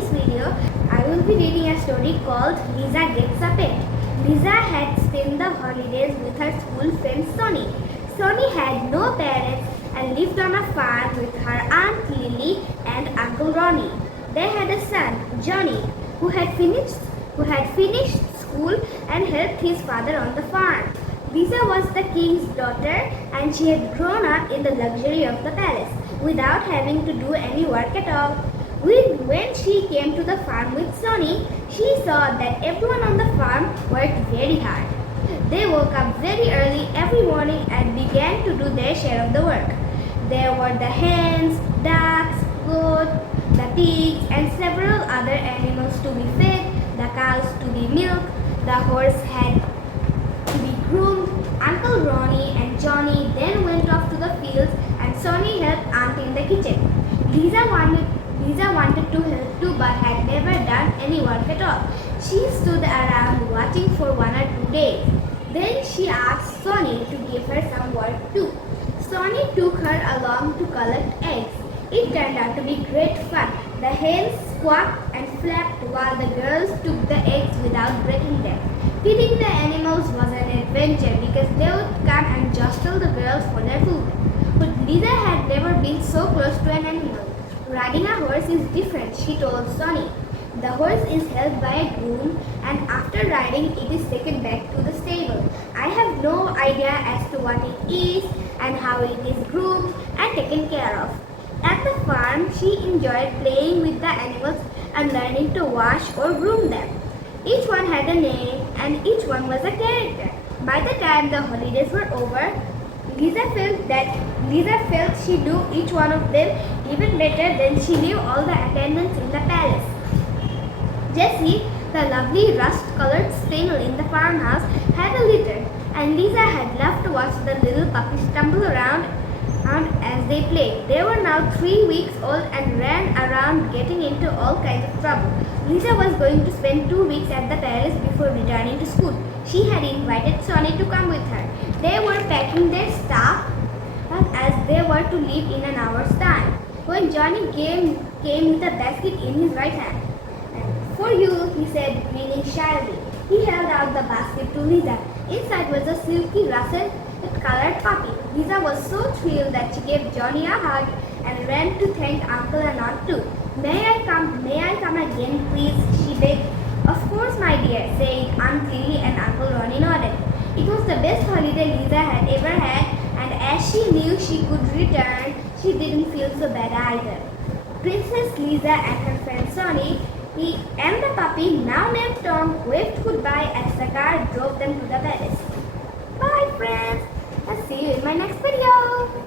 this video, I will be reading a story called Liza Gets A Pet. Liza had spent the holidays with her school friend Sonny. Sonny had no parents and lived on a farm with her Aunt Lily and Uncle Ronnie. They had a son, Johnny, who had finished school and helped his father on the farm. Liza was the king's daughter and she had grown up in the luxury of the palace without having to do any work at all. When she came to the farm with Sonny, she saw that everyone on the farm worked very hard. They woke up very early every morning and began to do their share of the work. There were the hens, ducks, goats, the pigs and several other animals to be fed, the cows to be milked, the horse had to be groomed. Uncle Ronnie and Johnny then went off to the fields and Sonny helped Aunt in the kitchen. Liza wanted to help too but had never done any work at all. She stood around watching for 1 or 2 days. Then she asked Sonny to give her some work too. Sonny took her along to collect eggs. It turned out to be great fun. The hens squawked and flapped while the girls took the eggs without breaking them. Feeding the animals was an adventure because they would come and jostle the girls for their food. But Liza had never been so close to an animal. Riding a horse is different, she told Sonny. The horse is held by a groom and after riding it is taken back to the stable. I have no idea as to what it is and how it is groomed and taken care of. At the farm, she enjoyed playing with the animals and learning to wash or groom them. Each one had a name and each one was a character. By the time the holidays were over, Liza felt she knew each one of them even better than she knew all the attendants in the palace. Jessie, the lovely rust-colored spaniel in the farmhouse, had a litter, and Liza had loved to watch the little puppies tumble around as they played. They were now 3 weeks old and ran around getting into all kinds of trouble. Liza was going to spend 2 weeks at the palace before returning to school. She had invited Sonny to come with her. They were packing their stuff as they were to leave in an hour's time. When Johnny came with a basket in his right hand. "For you," he said, grinning shyly. He held out the basket to Liza. Inside was a silky russet-colored puppy. Liza was so thrilled that she gave Johnny a hug and ran to thank Uncle and Aunt too. May I come again, please?" she begged. "Of course, my dear," said Aunt Lily and Uncle Ronnie nodded. It was the best holiday Liza had ever had, and as she knew she could return, she didn't feel so bad either. Princess Liza and her friend Sonny and the puppy, now named Tom, waved goodbye as the car drove them to the palace. Bye friends, I'll see you in my next video.